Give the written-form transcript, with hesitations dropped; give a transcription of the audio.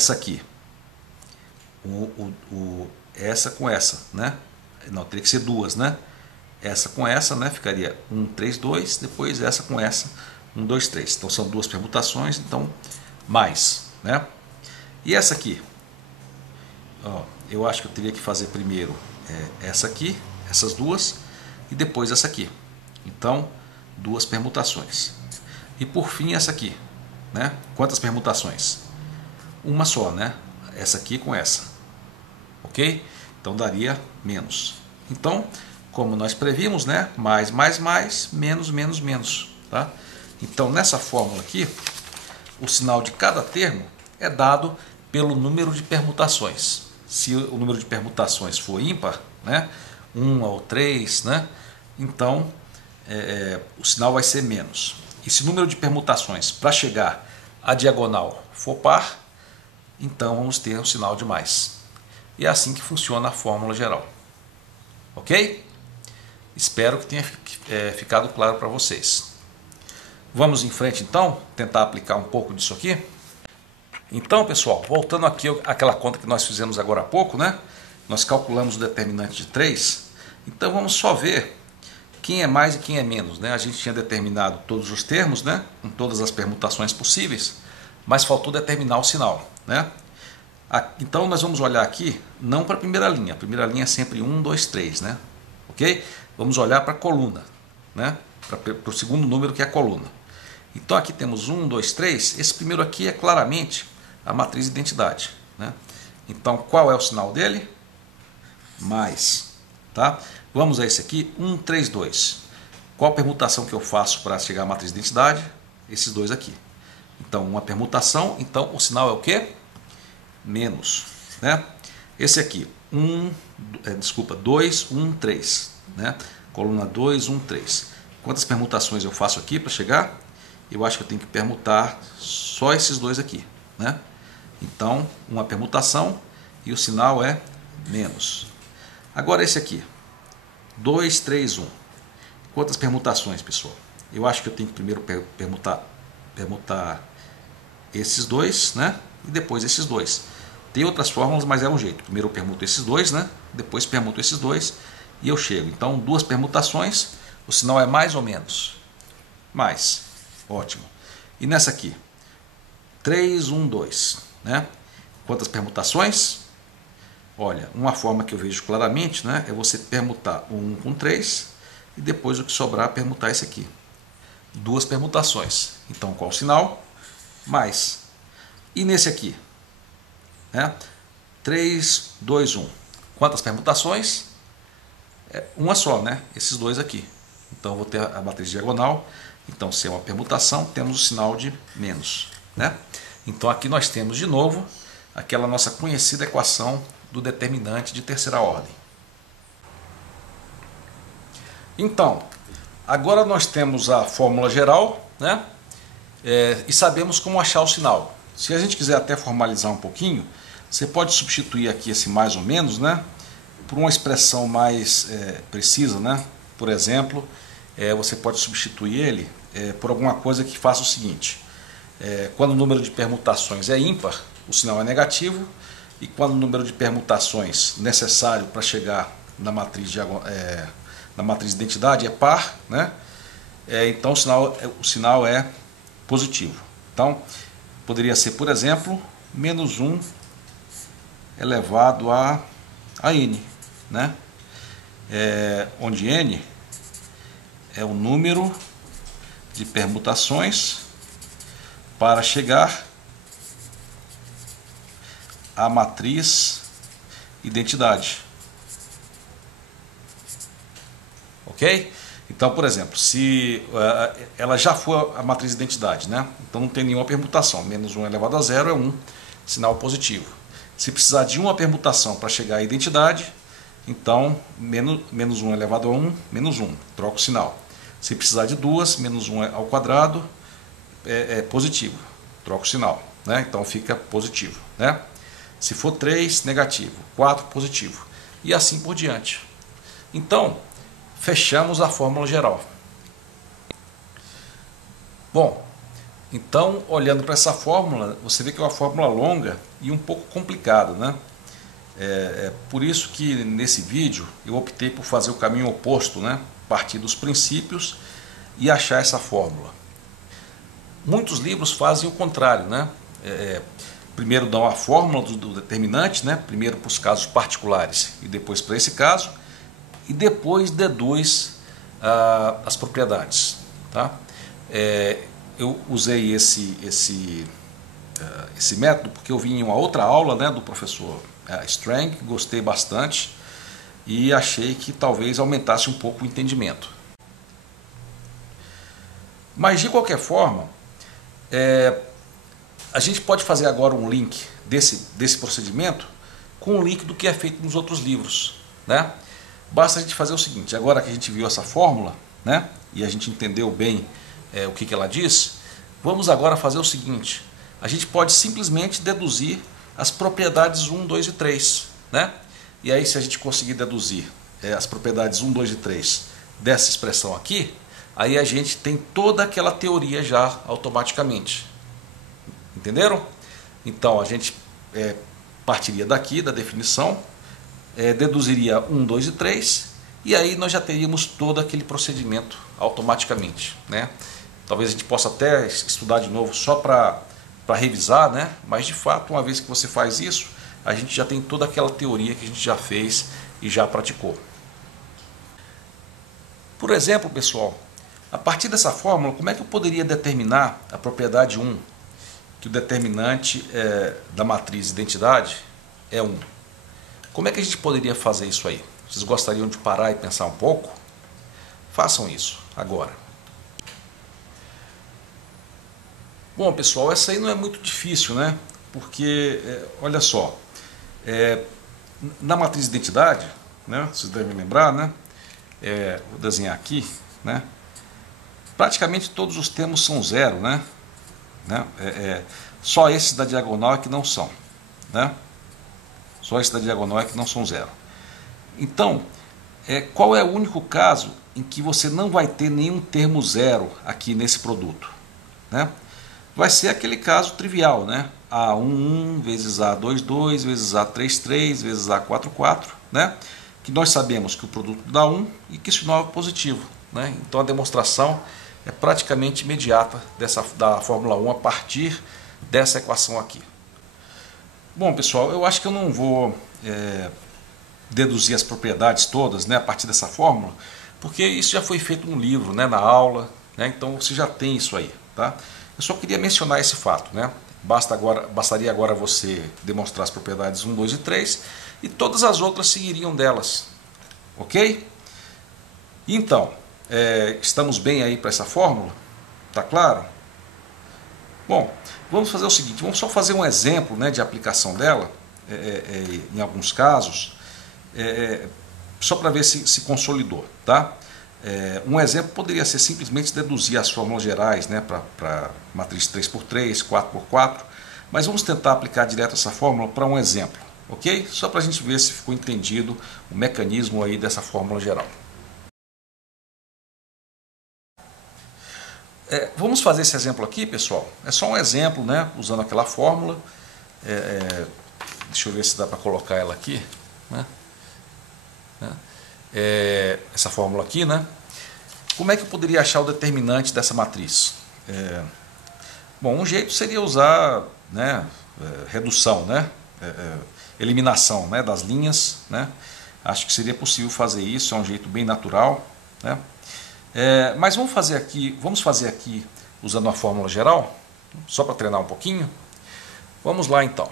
essa aqui, essa com essa, né? Não, teria que ser duas, né? Essa com essa, né? Ficaria 1, 3, 2, depois essa com essa, 1, 2, 3. Então são duas permutações, então mais, né? E essa aqui, ó, eu acho que eu teria que fazer primeiro essa aqui, essas duas, e depois essa aqui. Então, duas permutações. E por fim essa aqui, né? Quantas permutações? Uma só, né? Essa aqui com essa, ok? Então daria menos. Então, como nós previmos, né? Mais, menos, menos, tá? Então nessa fórmula aqui, o sinal de cada termo é dado pelo número de permutações. Se o número de permutações for ímpar, né? 1 ou 3, né? Então o sinal vai ser menos. E se o número de permutações para chegar à diagonal for par, então vamos ter um sinal de mais. E é assim que funciona a fórmula geral. Ok? Espero que tenha ficado claro para vocês. Vamos em frente então, tentar aplicar um pouco disso aqui. Então, pessoal, voltando aqui àquela conta que nós fizemos agora há pouco, né? Nós calculamos o determinante de 3. Então vamos só ver quem é mais e quem é menos, né? A gente tinha determinado todos os termos, né? Com todas as permutações possíveis, mas faltou determinar o sinal, né? Então nós vamos olhar aqui, não para a primeira linha é sempre 1, 2, 3, né? Ok? Vamos olhar para a coluna, né? Para o segundo número, que é a coluna. Então aqui temos 1, 2, 3, esse primeiro aqui é claramente a matriz de identidade, né? Então qual é o sinal dele? Mais, tá? Vamos a esse aqui, 1, 3, 2. Qual permutação que eu faço para chegar à matriz de identidade? Esses dois aqui. Então uma permutação, então o sinal é o quê? Menos, né? Esse aqui, 2, 1, 3, né? Coluna 2, 1, 3. Quantas permutações eu faço aqui para chegar? Eu acho que eu tenho que permutar só esses dois aqui, né? Então, uma permutação e o sinal é menos. Agora esse aqui, 2, 3, 1. Quantas permutações, pessoal? Eu acho que eu tenho que primeiro permutar esses dois, né? E depois esses dois. Tem outras fórmulas, mas é um jeito. Primeiro eu permuto esses dois, né? Depois permuto esses dois e eu chego. Então, duas permutações, o sinal é mais ou menos? Mais. Ótimo. E nessa aqui? 3, 1, 2. Né? Quantas permutações? Olha, uma forma que eu vejo claramente, né, é você permutar o 1 com 3 e depois o que sobrar permutar esse aqui. Duas permutações. Então, qual o sinal? Mais. E nesse aqui? Né? 3, 2, 1. Quantas permutações? Uma só, né? Esses dois aqui. Então, eu vou ter a matriz diagonal. Então, se é uma permutação, temos o sinal de menos, né? Então, aqui nós temos de novo aquela nossa conhecida equação do determinante de terceira ordem. Então, agora nós temos a fórmula geral, né? E sabemos como achar o sinal. Se a gente quiser até formalizar um pouquinho, você pode substituir aqui esse mais ou menos, né, por uma expressão mais precisa, né? Por exemplo, você pode substituir ele por alguma coisa que faça o seguinte: quando o número de permutações é ímpar, o sinal é negativo, e quando o número de permutações necessário para chegar na matriz de identidade é par, né? Então o sinal é positivo. Então poderia ser, por exemplo, menos 1 elevado a n, né? Onde n é o número de permutações para chegar à matriz identidade. Ok? Então, por exemplo, se ela já for a matriz identidade, né? Então não tem nenhuma permutação. Menos 1 elevado a 0 é 1, sinal positivo. Se precisar de uma permutação para chegar à identidade, então menos 1 elevado a 1, menos 1, troca o sinal. Se precisar de duas, menos 1 ao quadrado é positivo, troca o sinal, né? Então fica positivo, né? Se for 3, negativo, 4, positivo, e assim por diante. Então, fechamos a fórmula geral. Bom, Então, olhando para essa fórmula, você vê que é uma fórmula longa e um pouco complicada, né? É por isso que nesse vídeo eu optei por fazer o caminho oposto, né? Partir dos princípios e achar essa fórmula. Muitos livros fazem o contrário, né? Primeiro dão a fórmula do determinante, né? Primeiro para os casos particulares e depois para esse caso, e depois deduz as propriedades, tá? Eu usei esse método porque eu vi em uma outra aula, né, do professor Strang, gostei bastante e achei que talvez aumentasse um pouco o entendimento. Mas de qualquer forma, a gente pode fazer agora um link desse procedimento com o link do que é feito nos outros livros, né? Basta a gente fazer o seguinte: agora que a gente viu essa fórmula, né, e a gente entendeu bem o que ela diz, vamos agora fazer o seguinte: a gente pode simplesmente deduzir as propriedades 1, 2 e 3, né? E aí, se a gente conseguir deduzir as propriedades 1, 2 e 3 dessa expressão aqui, aí a gente tem toda aquela teoria já automaticamente. Entenderam? Então a gente partiria daqui da definição, deduziria 1, 2 e 3, e aí nós já teríamos todo aquele procedimento automaticamente, né? Talvez a gente possa até estudar de novo só para revisar, né? Mas de fato, uma vez que você faz isso, a gente já tem toda aquela teoria que a gente já fez e já praticou. Por exemplo, pessoal, a partir dessa fórmula, como é que eu poderia determinar a propriedade 1? Que o determinante da matriz identidade é 1. Como é que a gente poderia fazer isso aí? Vocês gostariam de parar e pensar um pouco? Façam isso agora. Bom, pessoal, essa aí não é muito difícil, né? Porque, olha só, na matriz identidade, né, vocês devem lembrar, né? Vou desenhar aqui, né? Praticamente todos os termos são zero, né? Só esses da diagonal é que não são, né? Só esses da diagonal é que não são zero. Então, qual é o único caso em que você não vai ter nenhum termo zero aqui nesse produto, né? Vai ser aquele caso trivial, né? A11 vezes A22 vezes A33 vezes A44, né? Que nós sabemos que o produto dá 1 e que esse nó é positivo, né? Então a demonstração é praticamente imediata da Fórmula 1 a partir dessa equação aqui. Bom, pessoal, eu acho que eu não vou deduzir as propriedades todas, né, a partir dessa fórmula, porque isso já foi feito no livro, né, na aula, né, então você já tem isso aí, tá? Eu só queria mencionar esse fato, né? Bastaria agora você demonstrar as propriedades 1, 2 e 3 e todas as outras seguiriam delas, ok? Então, estamos bem aí para essa fórmula? Tá claro? Bom, vamos fazer o seguinte, vamos só fazer um exemplo, né, de aplicação dela, em alguns casos, só para ver se consolidou, tá? Um exemplo poderia ser simplesmente deduzir as fórmulas gerais, né, para matriz 3x3, 4x4, mas vamos tentar aplicar direto essa fórmula para um exemplo, ok? Só para a gente ver se ficou entendido o mecanismo aí dessa fórmula geral. Vamos fazer esse exemplo aqui, pessoal. É só um exemplo, né, usando aquela fórmula. Deixa eu ver se dá para colocar ela aqui, né? Essa fórmula aqui, né? Como é que eu poderia achar o determinante dessa matriz? Bom, um jeito seria usar, né, redução, né? Eliminação, né, das linhas, né? Acho que seria possível fazer isso, é um jeito bem natural, né? Mas vamos fazer aqui usando a fórmula geral, só para treinar um pouquinho. Vamos lá então.